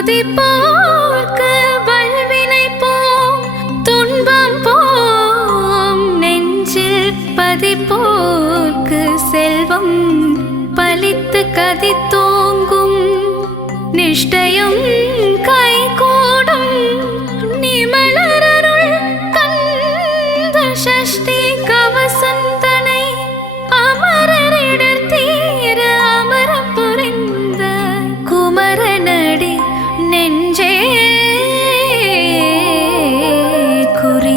துதிப்போர்க்கு வல்வினை போம் துன்பம் போம் நெஞ்சில் பதிப்போர்க்கு செல்வம் பலித்து கதித்தோங்கும் நிஷ்டையும் கைகூடும் நிமலரருள் கந்த சஷ்டி கவசந்தனை அமரரிடர் தீர அமரம் புரிந்த குமரனடி நெஞ்சே குறி.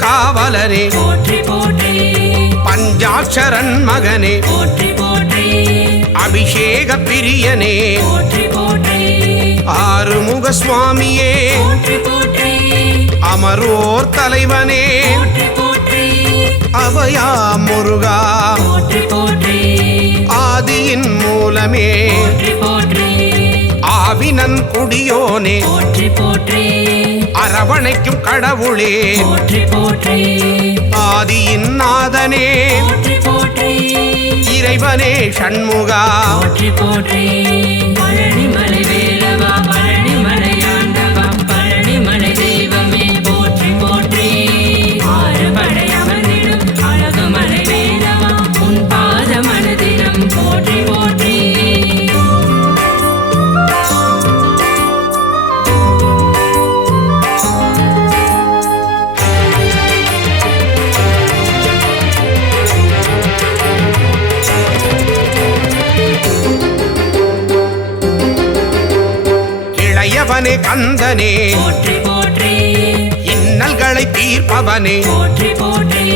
காவலனே போற்றி போற்றி பஞ்சாட்சரன் மகனே போற்றி போற்றி அபிஷேக பிரியனே போற்றி போற்றி ஆறுமுக சுவாமியே போற்றி போற்றி அமரோர் தலைவனே போற்றி போற்றி அபயா முருகா போற்றி போற்றி ஆதியின் மூலமே போற்றி போற்றி ஆவினன் குடியோனே போற்றி போற்றி அரவணைக்கும் கடவுளே போற்றி போற்றி ஆதியின் நாதனே போற்றி போற்றி இறைவனே சண்முகா போற்றி போற்றி பழனிமலை வேலவா பழனிமலை ஆண்டவா பழனிமலை தெய்வமே போற்றி போற்றி ஆறுபடை அமர்ந்திடும் அழகுமலை வேலவா உன் பாத மனதிடம் போற்றி போற்றி இளையவனே கந்தனே போற்றி போற்றி இன்னல்களை தீர்ப்பவனே போற்றி போற்றி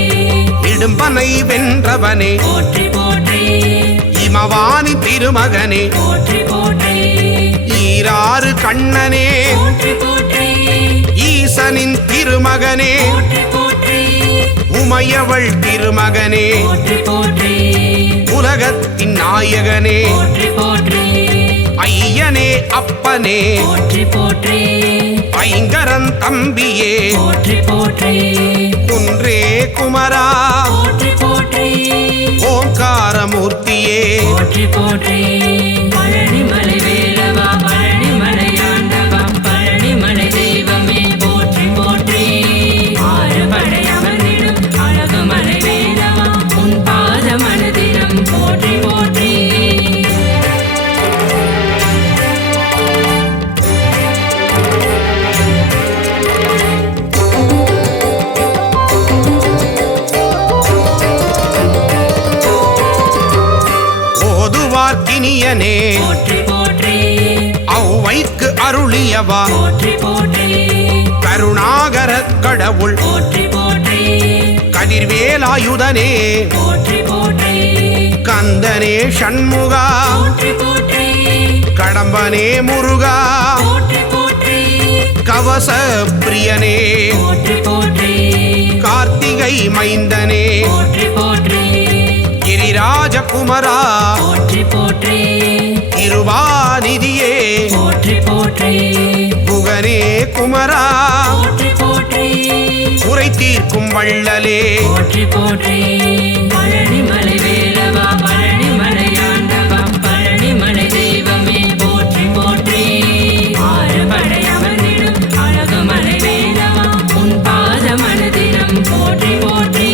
இடும்பனை வென்றவனே போற்றி போற்றி இமவானி திருமகனே போற்றி போற்றி ஈராறு கண்ணனே போற்றி போற்றி ஈசனின் திருமகனே போற்றி போற்றி உமையவள் திருமகனே போற்றி போற்றி உலகத்தின் நாயகனே போற்றி போற்றி ஐயனே அப்பனே போற்றி போற்றி ஐங்கரன் தம்பியே போற்றி போற்றி குன்றே குமரா போற்றி போற்றி ஓங்காரமூர்த்தியே போற்றி போற்றி பழனிமலை வேலவா பழனிமலை ஆண்டவா பழனிமலை தெய்வமே போற்றி போற்றி ஆறுபடை அமர்ந்திடும் அழகுமலை வேலவா உன் பாத மனதிடம் போற்றி போற்றி ஓதுவார்க்கினியனே போற்றி போற்றி ஔவைக்கு அருளியவா போற்றி போற்றி கருணாகரக் கடவுள் போற்றி போற்றி கதிர்வேலாயுதனே போற்றி போற்றி கந்தனே சண்முகா போற்றி போற்றி கடம்பனே முருகா போற்றி போற்றி கவச பிரியனே போற்றி போற்றி கார்த்திகை மைந்தனே போற்றி போற்றி கிரிராஜகுமரா போற்றி போற்றி இருவாநிதியே போற்றி போற்றி புகனே குமரா போற்றி போற்றி உரை தீர்க்கும் வள்ளலே போற்றி போற்றி பழனிமலை வேலவா பழனிமலை ஆண்டவா பழனிமலை தெய்வமே போற்றி போற்றி ஆறுபடை அமர்ந்திடும் அழகுமலை வேலவா உன் பாத மனதிடம் போற்றி போற்றி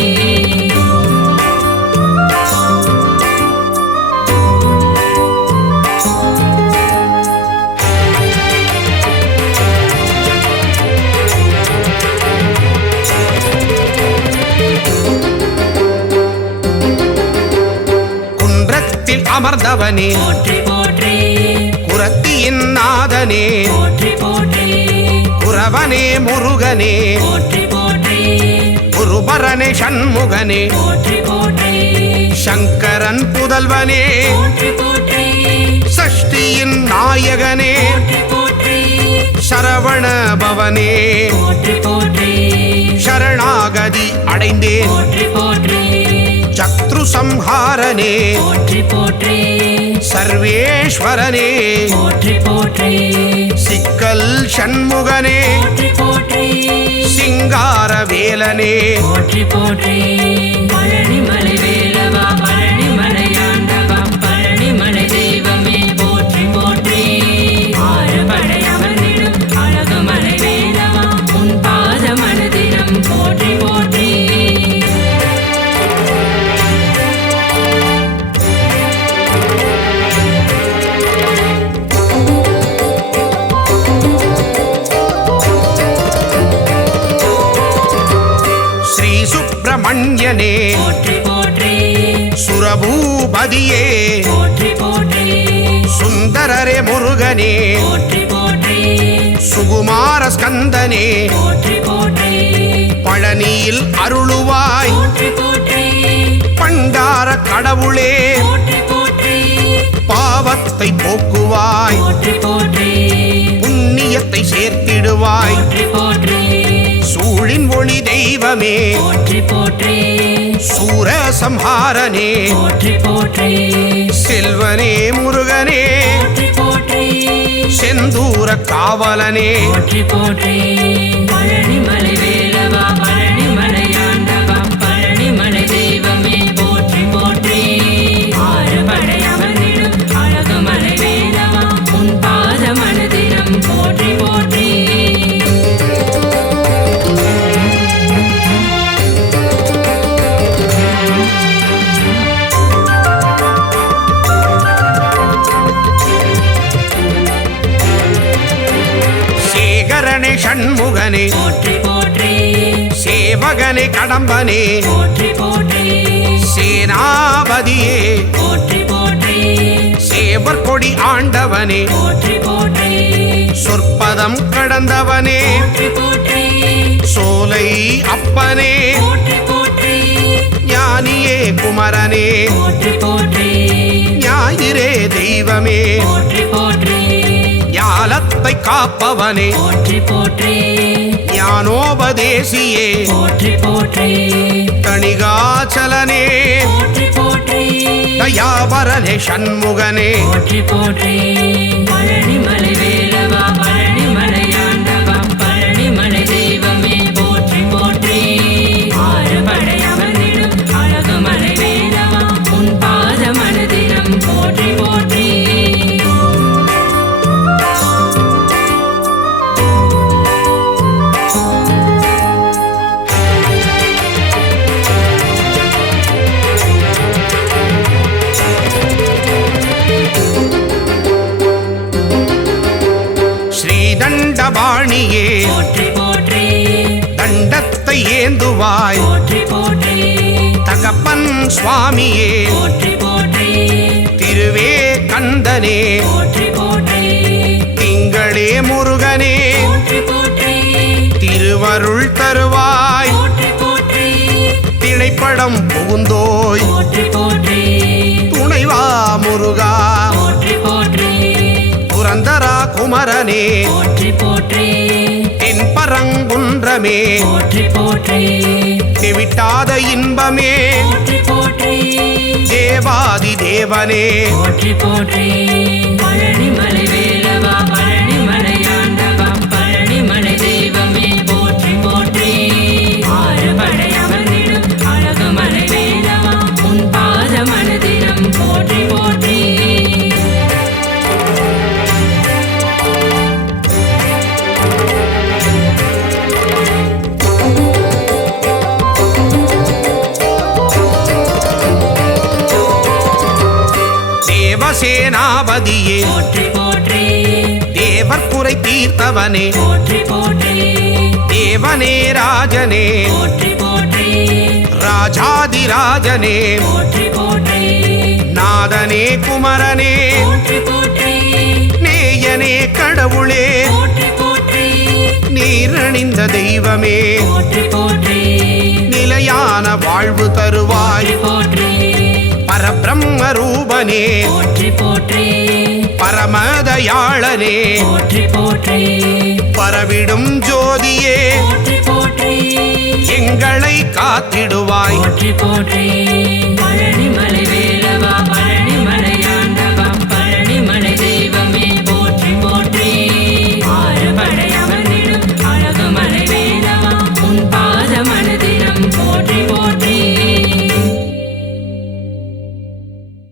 குன்றத்தில் அமர்ந்தவனே போற்றி போற்றி குரத்தியின் நாதனே போற்றி போற்றி குரவனே முருகனே போற்றி போற்றி குருபரனே சண்முகனே போற்றி போற்றி சங்கரன் புதல்வனே போற்றி போற்றி சஷ்டியின் நாயகனே போற்றி போற்றி சரவண பவனே போற்றி போற்றி சரணாகதி அடைந்தேன் போற்றி போற்றி சத்ரு சம்ஹாரனே போற்றி போற்றி சர்வேஸ்வரனே போற்றி போற்றி சிக்கல் சண்முகனே போற்றி போற்றி சிங்கார வேலனே போற்றி போற்றி பழனிமலை வேலவா பழனிமலை ஆண்டவா பழனிமலை தெய்வமே போற்றி போற்றி ஆறுபடை அமர்ந்திடும் அழகுமலை வேலவா உன் பாத மனதிடம் போற்றி போற்றி ஸ்ரீ சுப்பிரமணியனே போற்றி போற்றி சுரபூபதியே போற்றி போற்றி சுந்தரரே முருகனே போற்றி போற்றி சுகுமார ஸ்கந்தனே போற்றி போற்றி பழனியில் பழனியில் அருளுவாய் போற்றி போற்றி பண்டார கடவுளே போற்றி போற்றி பாவத்தை போக்குவாய் போற்றி போற்றி புண்ணியத்தை சேர்த்திடுவாய் போற்றி போற்றி சூழின் ஒளி தெய்வமே போற்றி போற்றி சூர சம்ஹாரனே போற்றி போற்றி செல்வனே முருகனே போற்றி போற்றி செந்தூர காவலனே போற்றி போற்றி பழனிமலை வேலவா பழனிமலையாண்டவா பழனிமலை தெய்வமே போற்றி போற்றி ஆறுபடை அமர்ந்திடும் அழகுமலை வேலவா உன் பாத மனதினம் போற்றி போற்றி சேகரனே ஷண்முகனே போற்றி போற்றி சேவகனே கடம்பனே போற்றி போற்றி சேனாபதியே போற்றி போற்றி சேவர் கொடி ஆண்டவனே போற்றி போற்றி சொற்பதம் கடந்தவனே போற்றி போற்றி சோலை அப்பனே போற்றி போற்றி ஞானியே குமரனே போற்றி போற்றி ஞாயிறே தெய்வமே போற்றி போற்றி ஞாலத்தை காப்பவனே போற்றி போற்றி ஞானோபதேசியே போற்றி போற்றி தணிகாச்சலனே போற்றி போற்றி தயாபரனே ஷண்முகனே போற்றி போற்றி பழனிமலை வேலவா பழனிமலையாண்டவா பழனிமலை தெய்வமே போற்றி போற்றி ஆறுபடை அமர்ந்திடும் அழகுமலை வேலவா உன் பாத மனதினம் போற்றி போற்றி ஸ்ரீதண்டபாணியே போற்றி போற்றி தண்டத்தை ஏந்துவாய் போற்றி போற்றி தகப்பன் சுவாமியே போற்றி போற்றி திருவே கந்தனே போற்றி போற்றி திங்களே முருகனே போற்றி போற்றி திருவருள் தருவாய் போற்றி போற்றி திணைப்படம் புகுந்தோய் போற்றி போற்றி துணைவா முருகா போற்றி போற்றி புரந்தரா குமரனே போற்றி போற்றி என் பரங்குன்றமே போற்றி போற்றி விட்டாத இன்பமே போற்றி போற்றி தேவாதி தேவனே போற்றி போற்றி பழனிமலை வேலவா பழனிமலையாண்டவா பழனிமலை தெய்வமே போற்றி போற்றி ஆறுபடை அமர்ந்திடும் அழகுமலை வேலவா உன் பாத மனதினம் போற்றி போற்றி தேவசேனாபதியே போற்றி போற்றி தேவர் குறை தீர்த்தவனே போற்றி போற்றி தேவனே ராஜனே போற்றி போற்றி ராஜாதிராஜனே போற்றி போற்றி நாதனே குமரனே போற்றி போற்றி நேயனே கடவுளே போற்றி போற்றி நீரணிந்த தெய்வமே போற்றி போற்றி நிலையான வாழ்வு தருவாய் போற்றி பரபிரம்ம ரூபனே போற்றி போற்றி பரமதயாளனே போற்றி போற்றி பரவிடும் ஜோதியே போற்றி போற்றி எங்களை காத்திடுவாய் போற்றி போற்றி பழனி